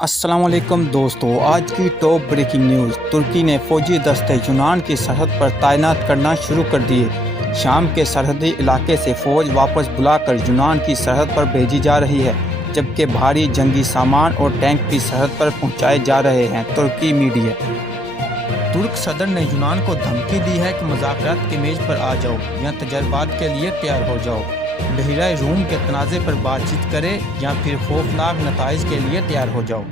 السلام علیکم دوستو، آج کی ٹاپ بریکنگ نیوز۔ ترکی نے فوجی دستے یونان کی سرحد پر تعینات کرنا شروع کر دیے۔ شام کے سرحدی علاقے سے فوج واپس بلا کر یونان کی سرحد پر بھیجی جا رہی ہے، جبکہ بھاری جنگی سامان اور ٹینک بھی سرحد پر پہنچائے جا رہے ہیں۔ ترکی میڈیا۔ ترک صدر نے یونان کو دھمکی دی ہے کہ مذاکرات کی میز پر آ جاؤ یا تجربات کے لیے تیار ہو جاؤ، بحیرہ روم کے تنازع پر بات چیت کرے یا پھر خوفناک نتائج کے لیے تیار ہو جاؤ۔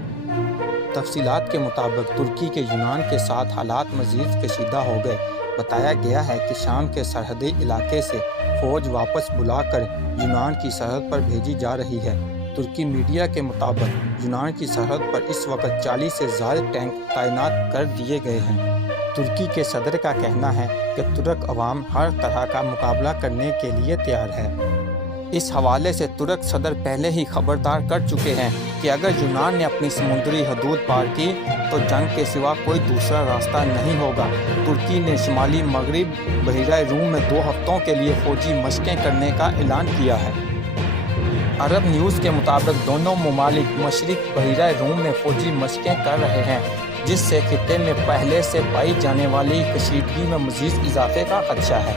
تفصیلات کے مطابق ترکی کے یونان کے ساتھ حالات مزید کشیدہ ہو گئے۔ بتایا گیا ہے کہ شام کے سرحدی علاقے سے فوج واپس بلا کر یونان کی سرحد پر بھیجی جا رہی ہے۔ ترکی میڈیا کے مطابق یونان کی سرحد پر اس وقت 40 سے زائد ٹینک تعینات کر دیے گئے ہیں۔ ترکی کے صدر کا کہنا ہے کہ ترک عوام ہر طرح کا مقابلہ کرنے کے لیے تیار ہے۔ اس حوالے سے ترک صدر پہلے ہی خبردار کر چکے ہیں کہ اگر یونان نے اپنی سمندری حدود پار کی تو جنگ کے سوا کوئی دوسرا راستہ نہیں ہوگا۔ ترکی نے شمالی مغرب بحیرہ روم میں 2 ہفتوں کے لیے فوجی مشقیں کرنے کا اعلان کیا ہے۔ عرب نیوز کے مطابق دونوں ممالک مشرق بحیرہ روم میں فوجی مشقیں کر رہے ہیں، جس سے خطے میں پہلے سے پائی جانے والی کشیدگی میں مزید اضافے کا خدشہ ہے۔